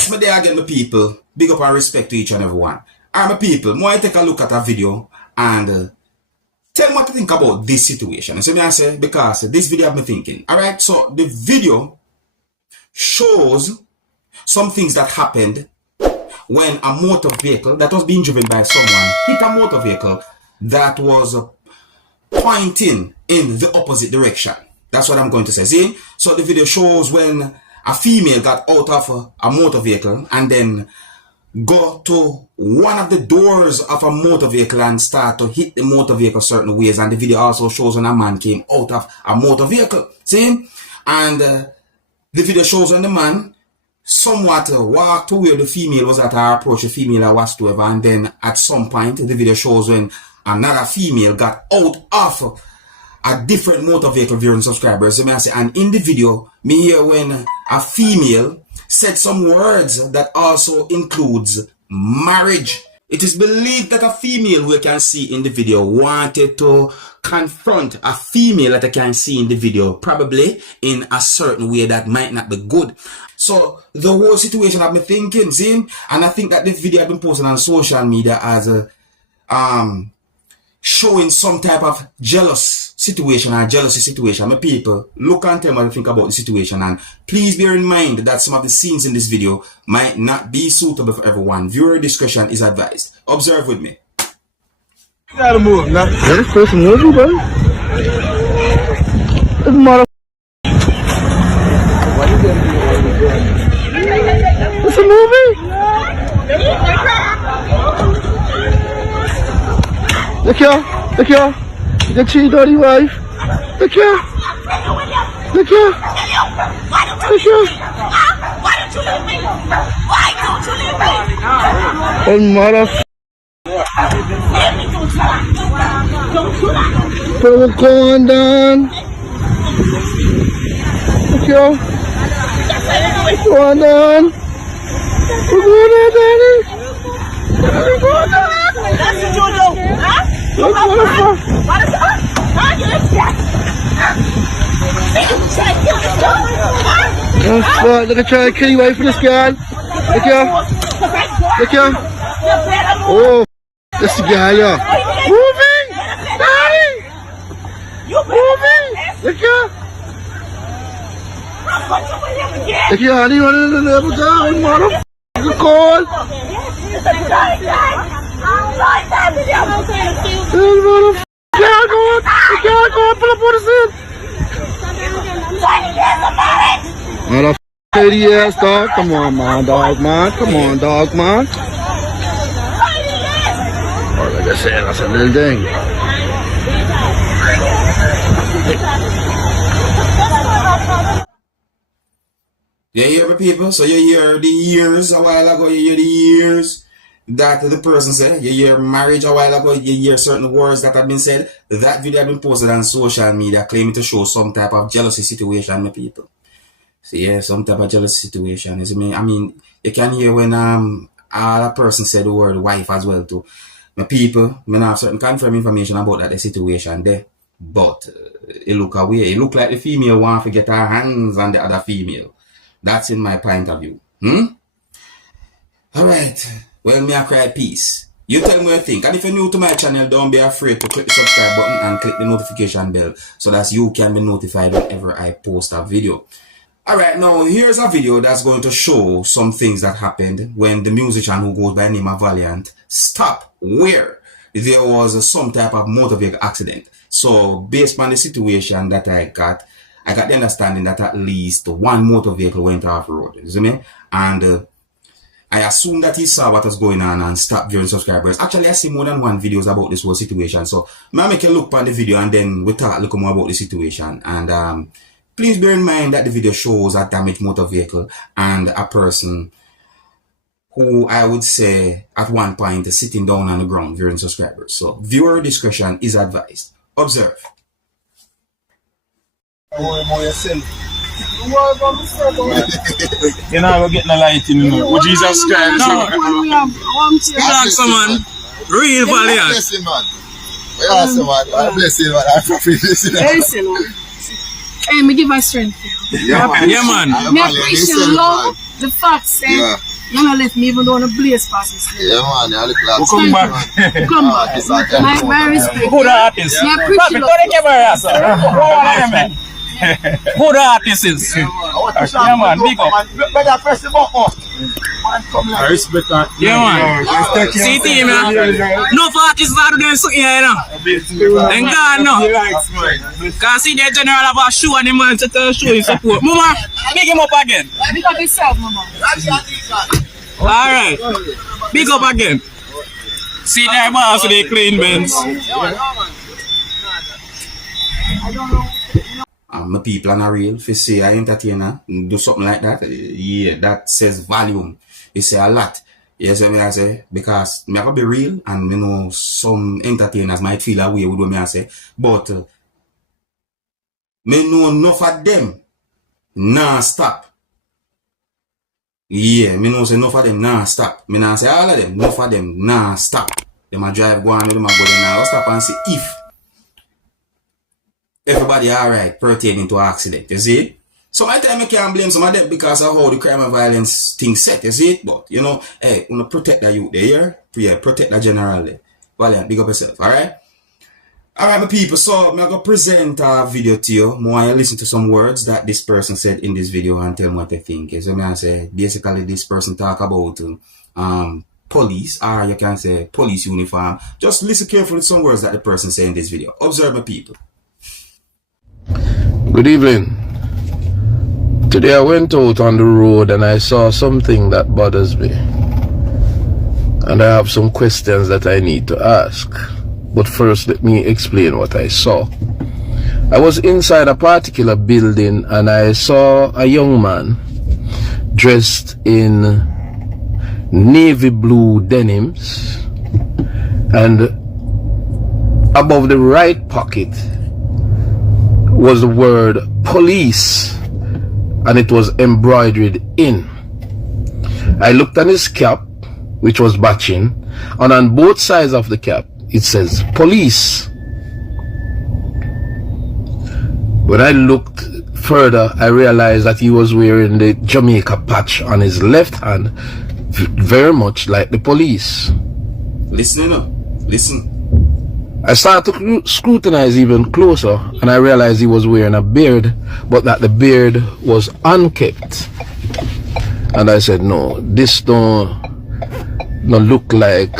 Yes, my day again, my people. Big up and respect to each and everyone. Alright, my people, more I take a look at a video and tell me what to think about this situation. So me I say, because this video I've been thinking. Alright, so the video shows some things that happened when a motor vehicle that was being driven by someone hit a motor vehicle that was pointing in the opposite direction. That's what I'm going to say. See? So the video shows when a female got out of a motor vehicle and then go to one of the doors of a motor vehicle and start to hit the motor vehicle certain ways. And the video also shows when a man came out of a motor vehicle. See? And the video shows when the man somewhat walked to where the female was at, or approached the female or whatsoever. And then at some point, the video shows when another female got out of a different motor vehicle viewing subscribers. So me I say, and in the video, me hear when a female said some words that also includes marriage. It is believed that a female we can see in the video wanted to confront a female that I can see in the video, probably in a certain way that might not be good. So the whole situation I've been thinking, see, and I think that this video I've been posting on social media as showing some type of jealous situation or jealousy situation. My people, look and tell me what you think about the situation, and please bear in mind that some of the scenes in this video might not be suitable for everyone. Viewer discretion is advised. Observe with me. You gotta move, now. Yeah, this person knows you, bro. This mother. It's a movie. Look here, look here. You can cheat dirty wife. Look here. Look here. Look here. Why don't you leave me? Why don't you leave me? Oh, mother. Put the corn down. Look here. Go on down. Go on, Daddy. Go on down. That's what you do, huh? Look, motherfucker. What is that? Huh? You What? Look at trying to kill you away from this guy. Look here. Look here. Oh, this guy, yeah. Moving! Daddy! Moving! Look here. Look here, honey. Running in the level down, motherfucker. Call. Can't go. Pull up on the scene. Motherfucker, shady ass dog. Come on, man, dog, man. Come on, dog, man. Oh, like I said, that's a little thing. You hear me, people? So you hear the years a while ago, you hear the years that the person said, you hear marriage a while ago, you hear certain words that have been said. That video have been posted on social media claiming to show some type of jealousy situation, my people. So yeah, some type of jealousy situation. I mean, you can hear when a person said the word wife as well too. My people, I have certain confirmed information about that the situation there. But it look away. It look like the female want to get her hands on the other female. That's in my point of view. Alright. Well, me I cry peace. You tell me what you think. And if you're new to my channel, don't be afraid to click the subscribe button and click the notification bell so that you can be notified whenever I post a video. Alright, now here's a video that's going to show some things that happened when the musician who goes by the name of Valiant stopped where there was some type of motor vehicle accident. So based on the situation that I got the understanding that at least one motor vehicle went off road. You see me? And I assume that he saw what was going on and stopped viewing subscribers. Actually, I see more than one videos about this whole situation. So I make a look at the video and then we talk a little more about the situation. And please bear in mind that the video shows a damaged motor vehicle and a person who I would say at one point is sitting down on the ground viewing subscribers. So viewer discretion is advised. Observe. You know, we're getting a light in, you know. Jesus Christ. No, someone real Valiant. Bless him, man. I bless him, man. I bless him, man. Hey, me give my strength. Yeah, man. Me appreciate love, the facts, You're not left me even though on a blaze passes. Yeah, man, you look like Come back. Come back. My respect. Who the artist? Yeah, appreciate Who the camera, sir? Who the artist is? Yeah, man, big up. Better press the button. I respect that. Yeah, man. See, team, no artists are doing something here, you know. Then God, no. Because see, the general have a show and the man to show his support. Mama, big him up again. Big up yourself, Mama. Alright. Big up again. See, there, boss, they clean Benz. My people are not real. If you say I entertainer, do something like that, yeah, that says volume. It say a lot. Yes, what I say, because me gotta be real, and you know some entertainers might feel away with what I say, but me know enough of them non-stop. Yeah, me know say enough of them non-stop. Me not say all of them, enough of them non-stop. Them a drive go on, them a go there now. Stop and see if everybody alright pertaining to accident, you see? So I time I can't blame some of them because of how the crime and violence thing set, you see? But you know, hey, wanna protect the youth there, yeah, protect the general there. Valiant, big up yourself, alright? Alright, my people, so I'm gonna present a video to you. More listen to some words that this person said in this video and tell me what they think. So I'm gonna say basically this person talk about police, or you can say police uniform. Just listen carefully to some words that the person said in this video. Observe, my people. Good evening. Today I went out on the road and I saw something that bothers me. And I have some questions that I need to ask. But first let me explain what I saw. I was inside a particular building and I saw a young man dressed in navy blue denims, and above the right pocket was the word police, and it was embroidered in. I looked at his cap, which was matching, and on both sides of the cap it says police. When I looked further, I realized that he was wearing the Jamaica patch on his left hand, very much like the police. Listen up, listen. I started to scrutinize even closer, and I realized he was wearing a beard, but that the beard was unkempt. And I said, no, this don't look like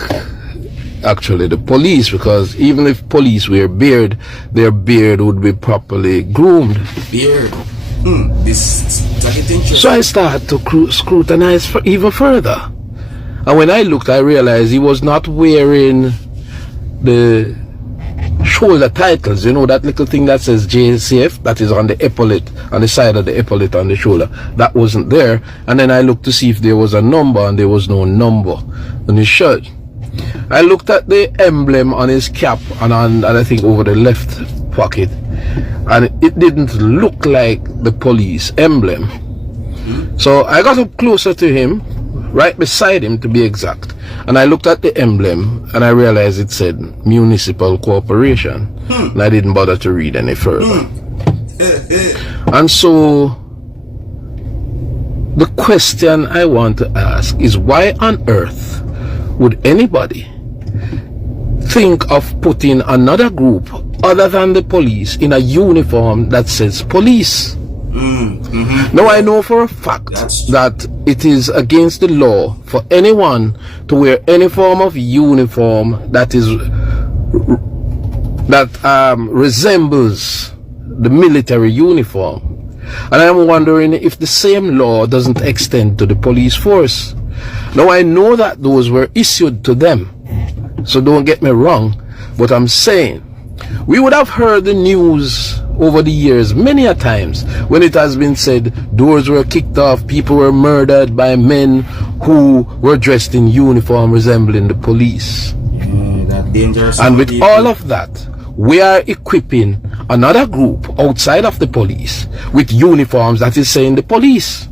actually the police, because even if police wear beard, their beard would be properly groomed. Beard. So I started to scrutinize even further. And when I looked, I realized he was not wearing the shoulder titles, you know, that little thing that says JCF, that is on the epaulette, on the side of the epaulette on the shoulder. That wasn't there. And then I looked to see if there was a number, and there was no number on his shirt. I looked at the emblem on his cap and I think over the left pocket, and it didn't look like the police emblem. So I got up closer to him, right beside him to be exact, and I looked at the emblem and I realized it said Municipal Corporation, and I didn't bother to read any further. And so the question I want to ask is, why on earth would anybody think of putting another group other than the police in a uniform that says police? Now I know for a fact that it is against the law for anyone to wear any form of uniform that resembles the military uniform. And I'm wondering if the same law doesn't extend to the police force. Now I know that those were issued to them, so don't get me wrong, but I'm saying we would have heard the news over the years many a times when it has been said doors were kicked off, people were murdered by men who were dressed in uniform resembling the police. That dangerous. And with all of that, we are equipping another group outside of the police with uniforms that is saying the police.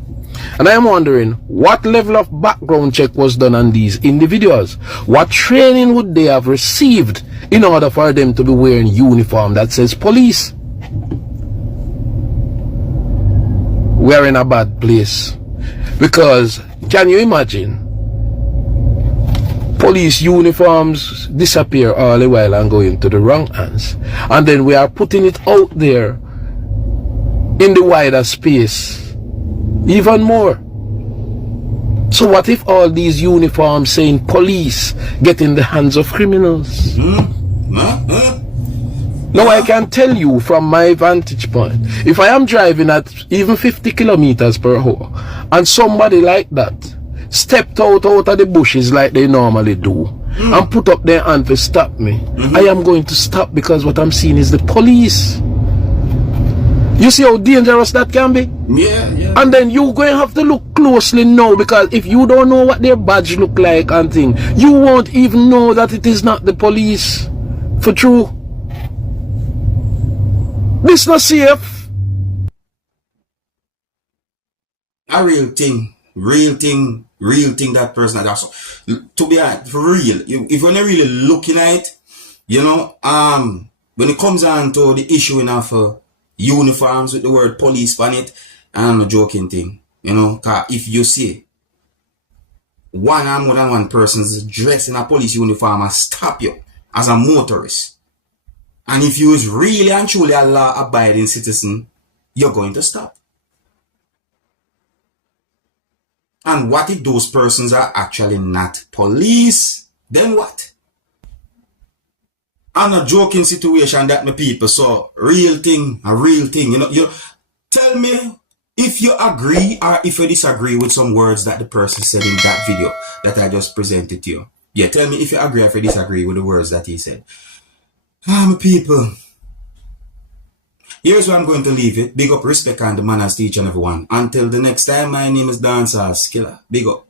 And I am wondering, what level of background check was done on these individuals? What training would they have received in order for them to be wearing uniform that says police? We are in a bad place. Because can you imagine police uniforms disappear all the while and go into the wrong hands, and then we are putting it out there in the wider space even more. So what if all these uniforms saying police get in the hands of criminals? Now I can tell you from my vantage point, if I am driving at even 50 kilometers per hour and somebody like that stepped out of the bushes like they normally do and put up their hand to stop me, I am going to stop, because what I'm seeing is the police. You see how dangerous that can be? Yeah. And then you're going to have to look closely now, because if you don't know what their badge look like and thing, you won't even know that it is not the police. For true. This not safe. A real thing that person that's, to be honest, for real, if you're not really looking at it, you know, when it comes on to the issue of uniforms with the word police on it, I'm not joking thing, you know, cause if you see one or more than one person's dressed in a police uniform and stop you as a motorist, and if you is really and truly a law-abiding citizen, you're going to stop. And what if those persons are actually not police? Then what? I'm a joking situation that my people, so a real thing, you know, tell me if you agree or if you disagree with some words that the person said in that video that I just presented to you. Yeah, tell me if you agree or if you disagree with the words that he said. My people, here's where I'm going to leave it. Big up, respect, and the manners to each and everyone. Until the next time, my name is Dancehall Skilla. Big up.